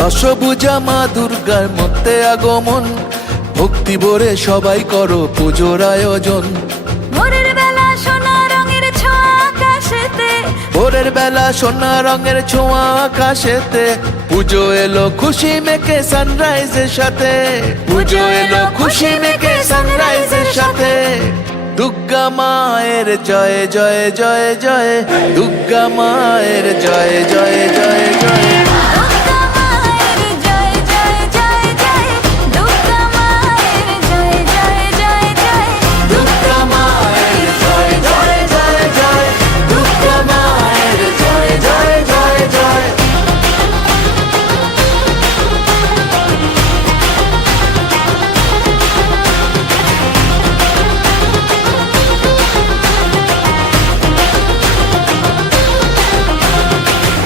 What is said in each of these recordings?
দশভুজা মা দুর্গার মধ্যে আগমন, ভক্তি ভরে সবাই করো পুজোর আয়োজন। ভোরের বেলা সোনা রঙের ছোঁয়া আকাশেতে, ভোরের বেলা সোনা রঙের ছোঁয়া আকাশেতে, পুজো এলো খুশি মেখে সানরাইজের সাথে, পুজো এলো খুশি মেখে সানরাইজের সাথে। দুর্গা মায়ের জয় জয় জয় জয়, দুর্গা মায়ের জয় জয় জয় জয়। দুর্গা মায়ের জয় জয় জয় জয়, দুর্গা মায়ের জয় জয় জয় জয়, দুর্গা মায়ের জয় জয় জয় জয়, দুর্গা মায়ের জয় জয় জয় জয়।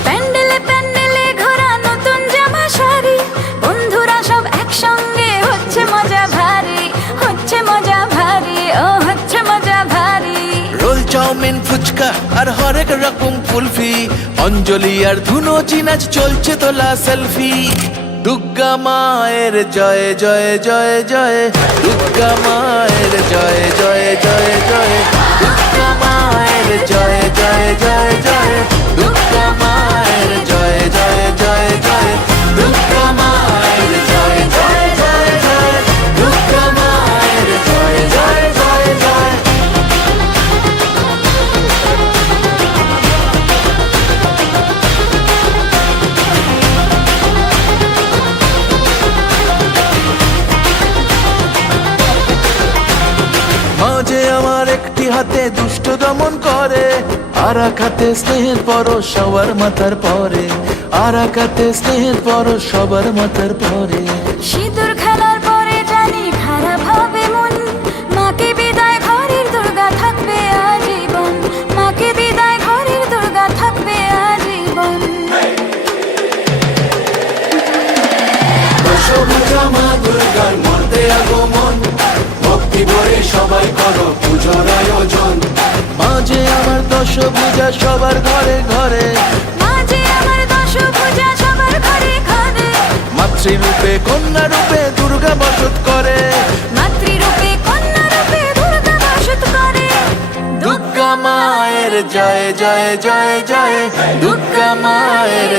প্যান্ডেলে প্যান্ডেলে ঘোরা নতুন জামা শাড়ি, বন্ধুরা সব একসঙ্গে হচ্ছে মজা ভারী, হচ্ছে মজা ভারী, ও হচ্ছে মজা ভারী। রোল চাউমিন ফুচকা আর হরেক রকম কুলফি, অঞ্জলি আর ধুনো চিনাচ চলছে তোলা সেলফি। দুর্গা মায়ের জয় জয় জয় জয়, দুর্গা মায়ের জয় জয় জয় জয়, দুর্গা মায়ের জয় জয় জয় জয়, দুর্গা মায়ের জয় জয় জয় জয়, দুর্গা মায়ের জয় জয় জয় জয়, দুর্গা মায়ের জয় জয় জয় জয়। মাঝে আমার একটি হাতে দুষ্ট দমন করে, আর এক হাতে স্নেহের পরশ সবার মাথার পরে, আর এক হাতে স্নেহের পরশ সবার মাথার পরে। সিঁদুর খেলার পরে জানি খারাপ হবে মন, মাকে বিদায় ঘরের দুর্গা থাকবে আজীবন, মাকে বিদায় ঘরের দুর্গা থাকবে আজীবন। দশভুজা মা দুর্গার মধ্যে আগমন, ভক্তি ভরে সবাই করো পুজোর আয়োজন। মাঝে আমার দশভুজা সবার ঘরে ঘরে, মাঝে আমার দশভুজা সবার ঘরে ঘরে, মাতৃরূপে কন্যা রূপে দুর্গা বসত করে, মাতৃরূপে কন্যা রূপে দুর্গা বসত করে। দুর্গা মায়ের জয় জয় জয় জয়, দুর্গা মায়ের